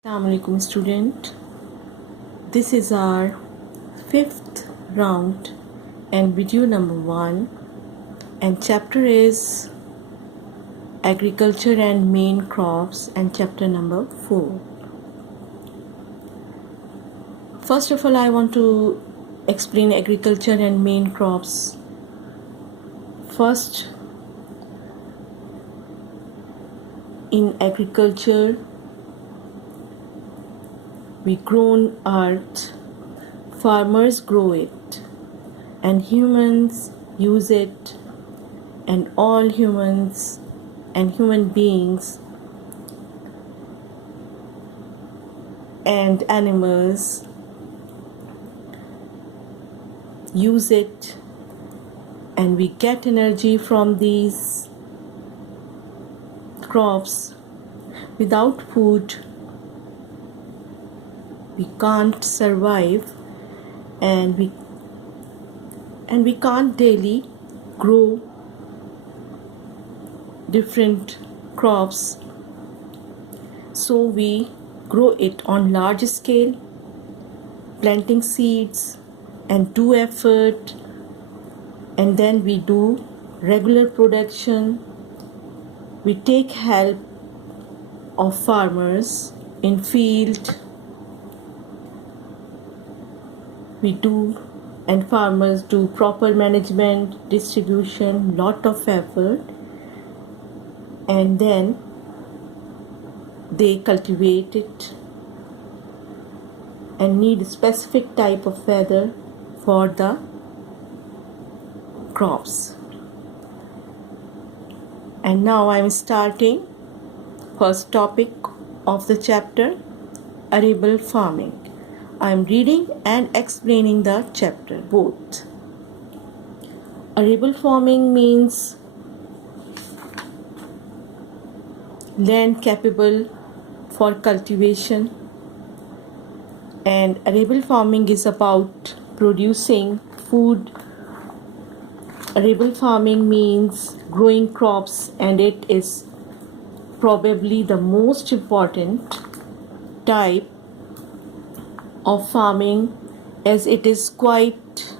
Assalamualaikum student. This is our fifth round and video number 1 and chapter is agriculture and main crops and chapter number 4. First of all, I want to explain agriculture and main crops. First, in agriculture, we grown earth, farmers grow it, and humans use it, and all humans and human beings and animals use it, and we get energy from these crops. Without food, we can't survive, and we can't daily grow different crops, so we grow it on large scale, planting seeds and do effort, and then we do regular production. We take help of farmers in field. We do, and farmers do proper management, distribution, lot of effort, and then they cultivate it and need specific type of weather for the crops. And now I am starting first topic of the chapter, arable farming. I am reading and explaining the chapter both. Arable farming means land capable for cultivation, and arable farming is about producing food. Arable farming means growing crops, and it is probably the most important type of farming, as it is quite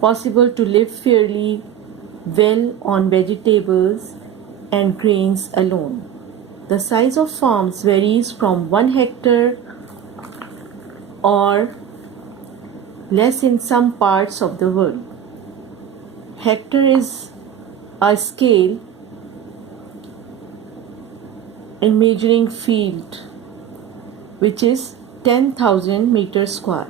possible to live fairly well on vegetables and grains alone. The size of farms varies from 1 hectare or less in some parts of the world. Hectare is a scale in measuring field, which is 10,000 meters square.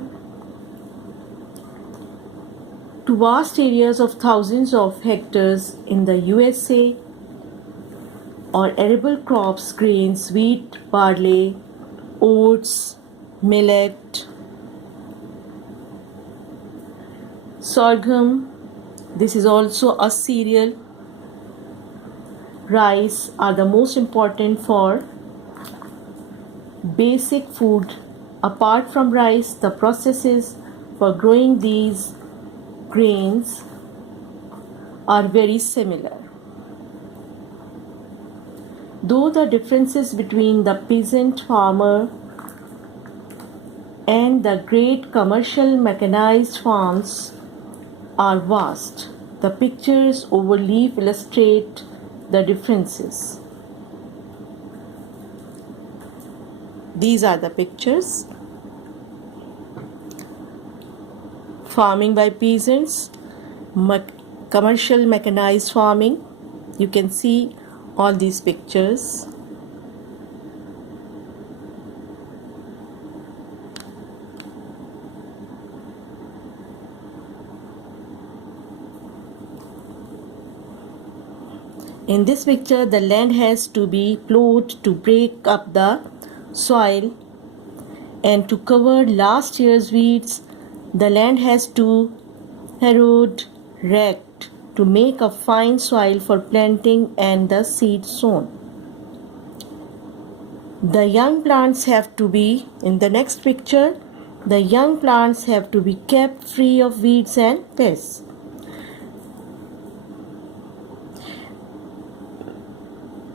To vast areas of thousands of hectares in the USA, or arable crops, grains, wheat, barley, oats, millet, sorghum, this is also a cereal, rice are the most important for basic food. Apart from rice, the processes for growing these grains are very similar. Though the differences between the peasant farmer and the great commercial mechanized farms are vast, the pictures overleaf illustrate the differences. These are the pictures. Farming by peasants, commercial mechanized farming. You can see all these pictures. In this picture, the land has to be plowed to break up the soil, and to cover last year's weeds, the land has to harrowed, raked to make a fine soil for planting and the seed sown. The young plants have to be, in the next picture, the young plants have to be kept free of weeds and pests.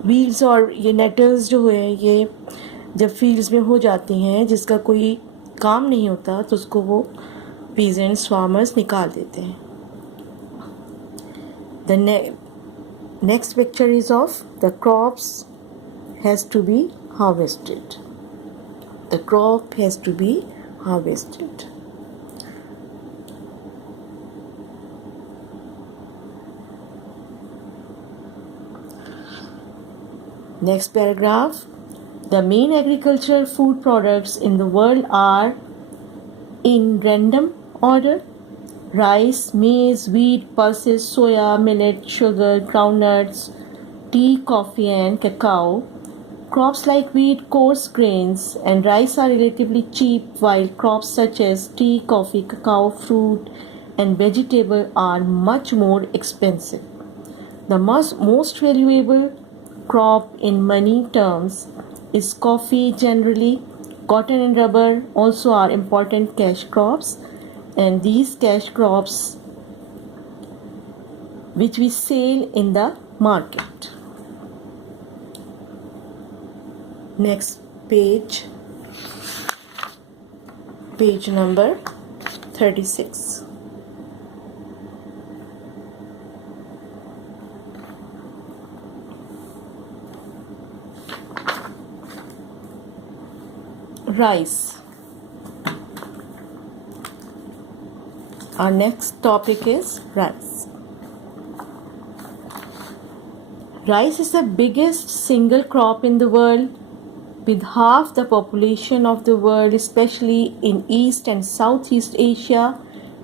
Weeds और ये nettles जो है ये जब fields में हो जाती हैं, जिसका कोई काम नहीं होता, तो उसको वो पीजेंट्स, फार्मर्स निकाल देते हैं. The next picture is of the crops has to be harvested. The crop has to be harvested. Next paragraph. The main agricultural food products in the world are in random order: rice, maize, wheat, pulses, soya, millet, sugar, groundnuts, tea, coffee, and cacao. Crops like wheat, coarse grains, and rice are relatively cheap, while crops such as tea, coffee, cacao, fruit, and vegetable are much more expensive. The most valuable crop in money terms is coffee generally. Cotton and rubber also are important cash crops, and these cash crops which we sell in the market. Next page, page number 36. Rice. Our next topic is rice. Rice is the biggest single crop in the world, with half the population of the world, especially in East and Southeast Asia,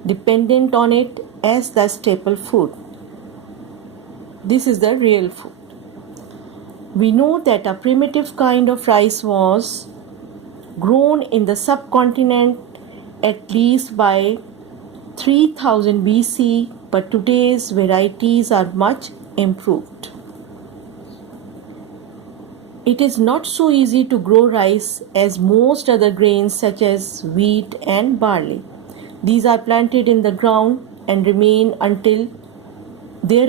dependent on it as the staple food. This is the real food. We know that a primitive kind of rice was grown in the subcontinent at least by 3000 BC, but today's varieties are much improved. It is not so easy to grow rice as most other grains such as wheat and barley. These are planted in the ground and remain until they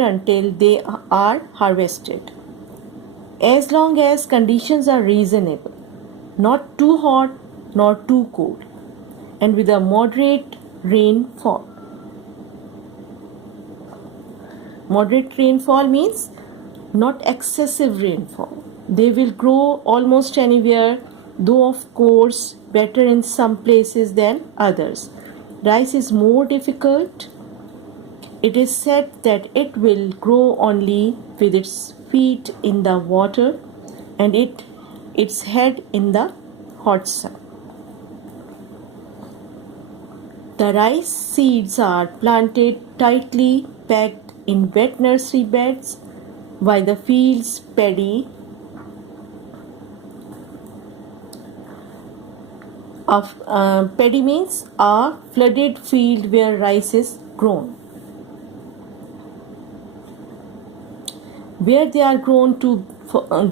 are harvested. As long as conditions are reasonable, not too hot nor too cold, and with a moderate rainfall. Moderate rainfall means not excessive rainfall. They will grow almost anywhere, though of course better in some places than others. Rice is more difficult. It is said that it will grow only with its feet in the water and its head in the hot sun. The rice seeds are planted tightly packed in wet nursery beds, while the fields paddy paddy means a flooded field where rice is grown. Where they are grown to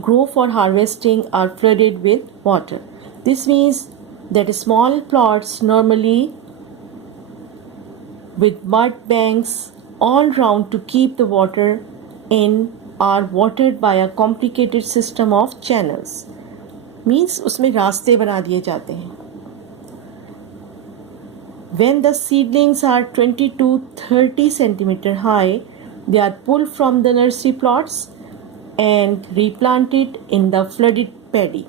grow for harvesting are flooded with water. This means that small plots, normally with mud banks all round to keep the water in, are watered by a complicated system of channels. Means उसमें रास्ते बना दिए जाते हैं. When the seedlings are 20 to 30 centimeter high, they are pulled from the nursery plots and replanted in the flooded paddy.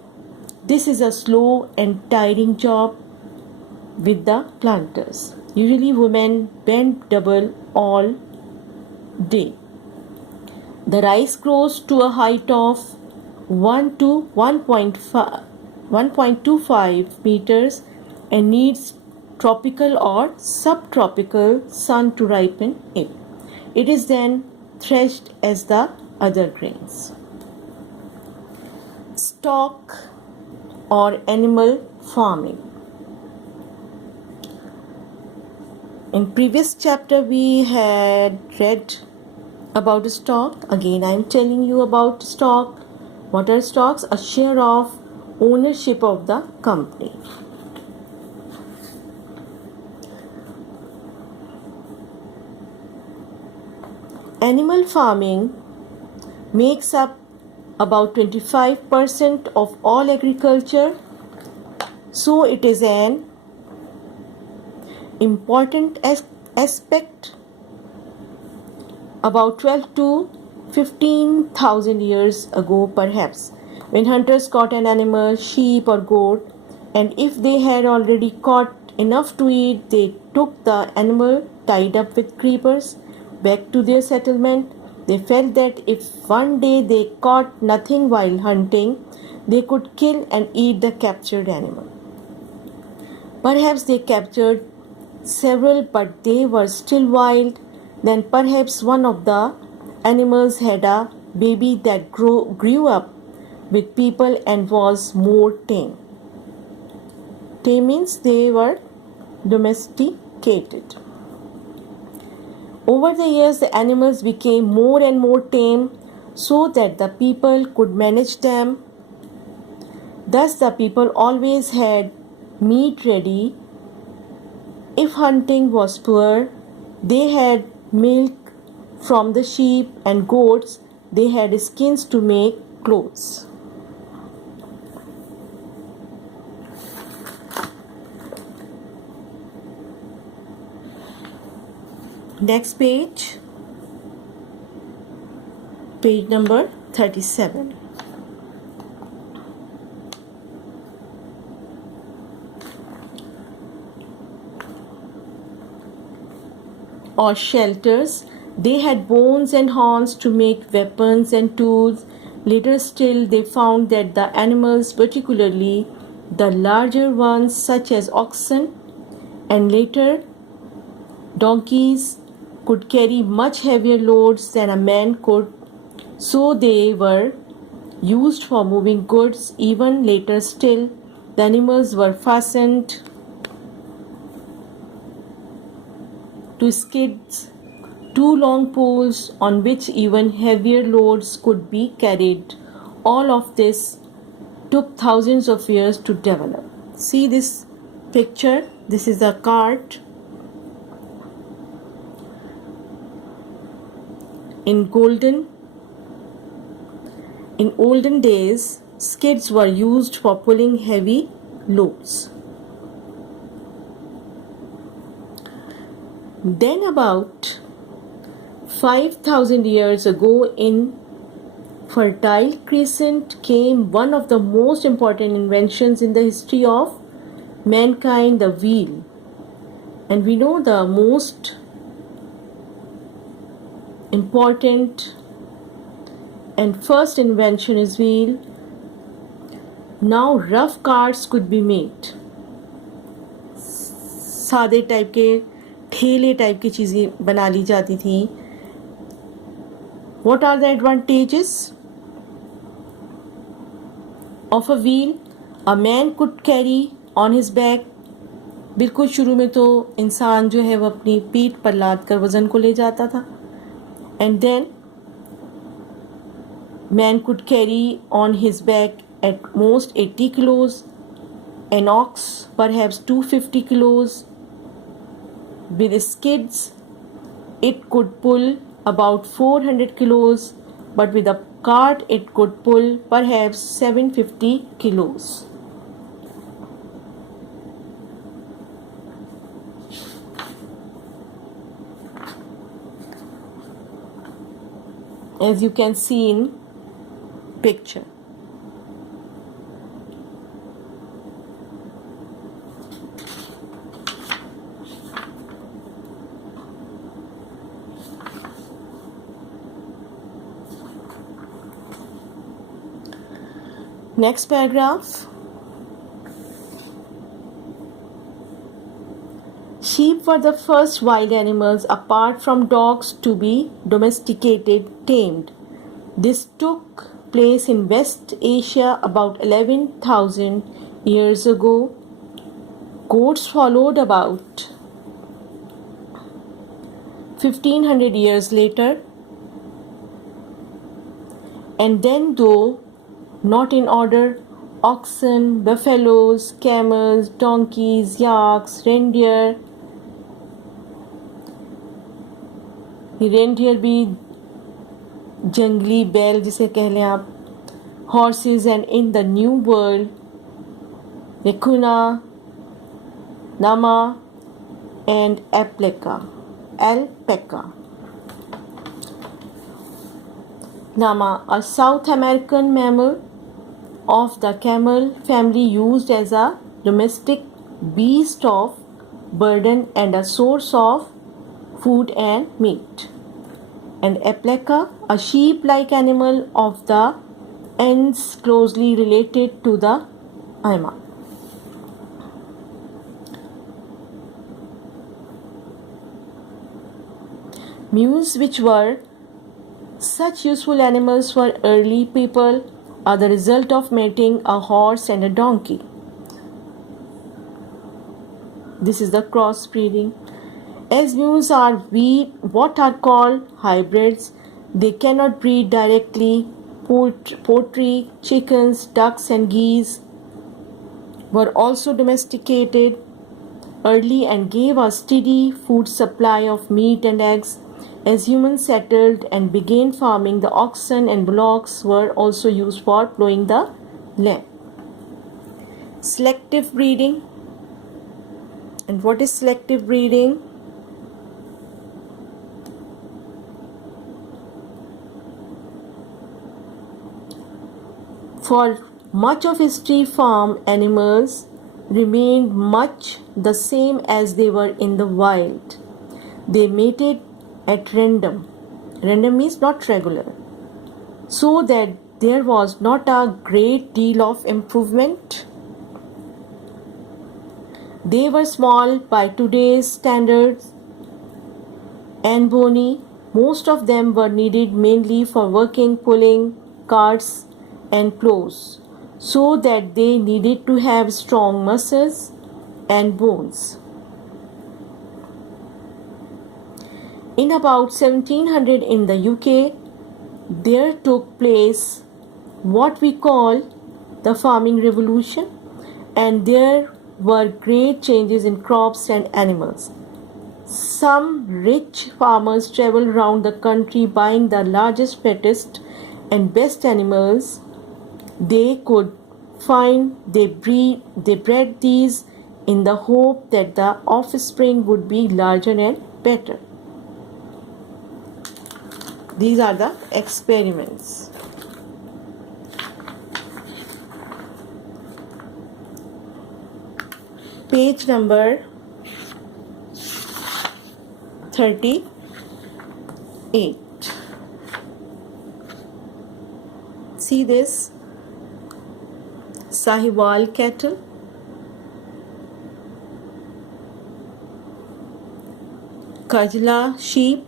This is a slow and tiring job with the planters. Usually women bend double all day. The rice grows to a height of 1 to 1.25 meters and needs tropical or subtropical sun to ripen it. It is then threshed as the other grains. Stock or animal farming. In previous chapter we had read about stock. Again I am telling you about stock. What are stocks? A share of ownership of the company. Animal farming makes up about 25% of all agriculture. So it is an important aspect. About 12 to 15,000 years ago, perhaps, when hunters caught an animal, sheep or goat, and if they had already caught enough to eat, they took the animal tied up with creepers back to their settlement. They felt that if one day they caught nothing while hunting, they could kill and eat the captured animal. Perhaps they captured several, but they were still wild. Then perhaps one of the animals had a baby that grew up with people and was more tame. Tame means they were domesticated. Over the years, the animals became more and more tame so that the people could manage them. Thus, the people always had meat ready. If hunting was poor, they had milk from the sheep and goats. They had skins to make clothes. Next page, page number 37. Or shelters. They had bones and horns to make weapons and tools. Later still, they found that the animals, particularly the larger ones such as oxen and later donkeys, could carry much heavier loads than a man could, so they were used for moving goods. Even later still, the animals were fastened to skids, two long poles on which even heavier loads could be carried. All of this took thousands of years to develop. See this picture? This is a cart. In olden days, skids were used for pulling heavy loads. Then about 5,000 years ago, in Fertile Crescent came one of the most important inventions in the history of mankind, the wheel. And we know the most important and first invention is wheel. Now rough carts could be made. सादे type के ठेले type की चीज़ें बना ली जाती थी. What are the advantages of a wheel? A man could carry on his back. बिल्कुल शुरू में तो इंसान जो है वो अपनी पीठ पर लाद कर वज़न को ले जाता था. And then man could carry on his back at most 80 kilos, an ox perhaps 250 kilos. With skids, it could pull about 400 kilos, but with a cart, it could pull perhaps 750 kilos. As you can see in picture. Next paragraph. Sheep were the first wild animals apart from dogs to be domesticated, tamed. This took place in West Asia about 11,000 years ago. Goats followed about 1,500 years later. And then, though not in order, oxen, buffaloes, camels, donkeys, yaks, reindeer. Reindeer भी जंगली बैल जिसे कह लें आप, horses, and in the New World, Vicuna, Nama, and Alpaca. Nama, a South American mammal of the camel family, used as a domestic beast of burden and a source of food and meat. And Alpaca, a sheep-like animal of the Andes, closely related to the Aima. Mules, which were such useful animals for early people, are the result of mating a horse and a donkey. This is the crossbreeding. As mules are what are called hybrids, they cannot breed directly. Poultry, chickens, ducks, and geese were also domesticated early and gave a steady food supply of meat and eggs. As humans settled and began farming, the oxen and bullocks were also used for plowing the land. Selective breeding. And what is selective breeding? For much of history, farm animals remained much the same as they were in the wild. They mated at random. Random means not regular. So that there was not a great deal of improvement. They were small by today's standards and bony. Most of them were needed mainly for working, pulling carts and plows, so that they needed to have strong muscles and bones. In about 1700 in the UK, there took place what we call the farming revolution, and there were great changes in crops and animals. Some rich farmers traveled around the country buying the largest, fattest, and best animals they could find. They bred these in the hope that the offspring would be larger and better. These are the experiments. Page number 38. See this? Sahiwal cattle, Kajla sheep,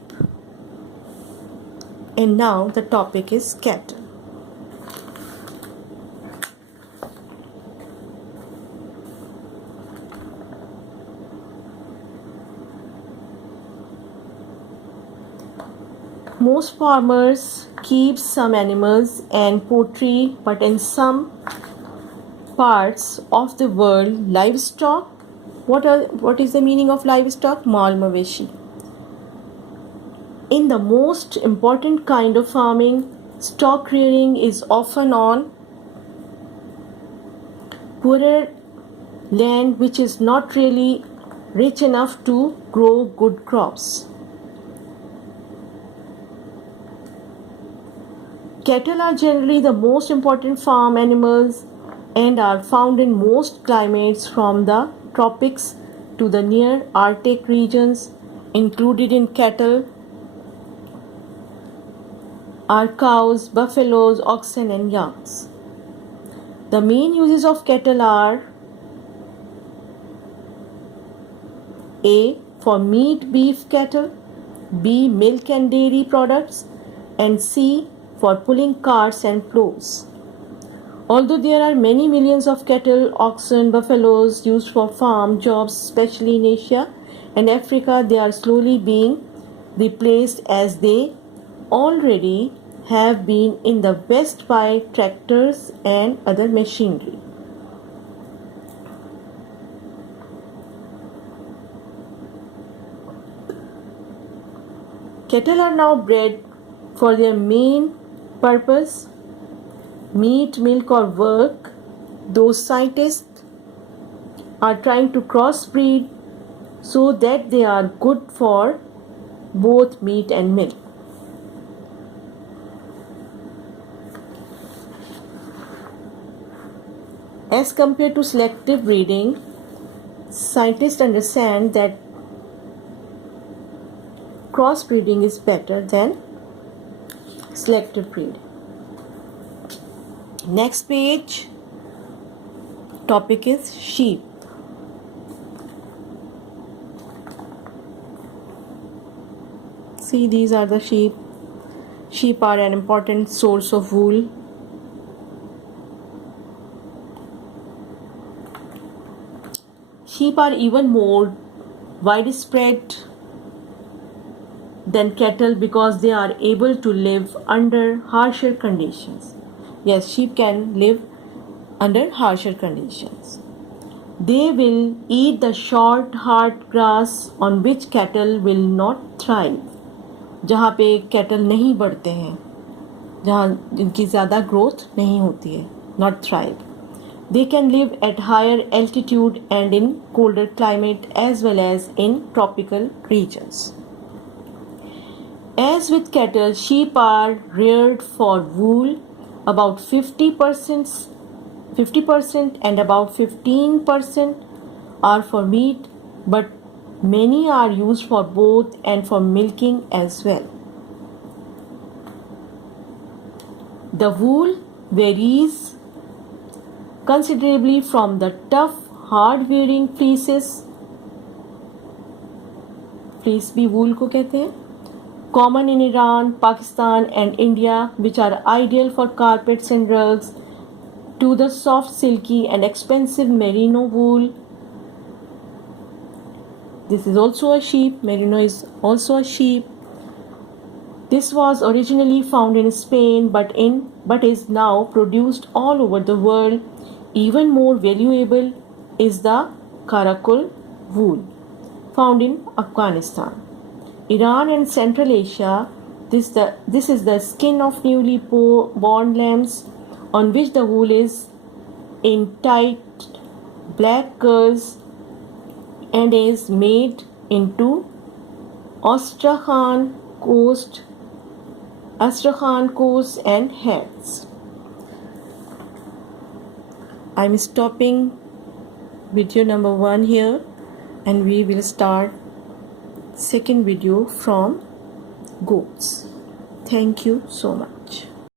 and now the topic is cattle. Most farmers keep some animals and poultry, but in some parts of the world, livestock. What is the meaning of livestock? Mal maveshi. In the most important kind of farming, stock rearing is often on poorer land which is not really rich enough to grow good crops. Cattle are generally the most important farm animals and are found in most climates from the tropics to the near Arctic regions. Included in cattle are cows, buffaloes, oxen, and yaks. The main uses of cattle are A. For meat, beef cattle, B. Milk and dairy products, and C. For pulling carts and plows. Although there are many millions of cattle, oxen, buffaloes used for farm jobs, especially in Asia and Africa, they are slowly being replaced as they already have been in the West by tractors and other machinery. Cattle are now bred for their main purpose, meat, milk, or work, those scientists are trying to crossbreed so that they are good for both meat and milk. As compared to selective breeding, scientists understand that crossbreeding is better than selective breeding. Next page, topic is sheep. See, these are the sheep. Sheep are an important source of wool. Sheep are even more widespread than cattle because they are able to live under harsher conditions. Yes, sheep can live under harsher conditions. They will eat the short hard grass on which cattle will not thrive. जहाँ पे cattle नहीं बढ़ते हैं, जहाँ इनकी ज़्यादा growth नहीं होती है, not thrive. They can live at higher altitude and in colder climate as well as in tropical regions. As with cattle, sheep are reared for wool. About 50% and about 15% are for meat, but many are used for both and for milking as well. The wool varies considerably from the tough, hard-wearing fleeces, fleece भी wool को कहते हैं, common in Iran, Pakistan and India, which are ideal for carpets and rugs, to the soft, silky and expensive merino wool. This is also a sheep. Merino is also a sheep. This was originally found in Spain but is now produced all over the world. Even more valuable is the Karakul wool found in Afghanistan, Iran and Central Asia. This is the skin of newly born lambs on which the wool is in tight black curls and is made into Astrakhan coats and hats. I'm stopping video number 1 here, and we will start second video from goats. Thank you so much.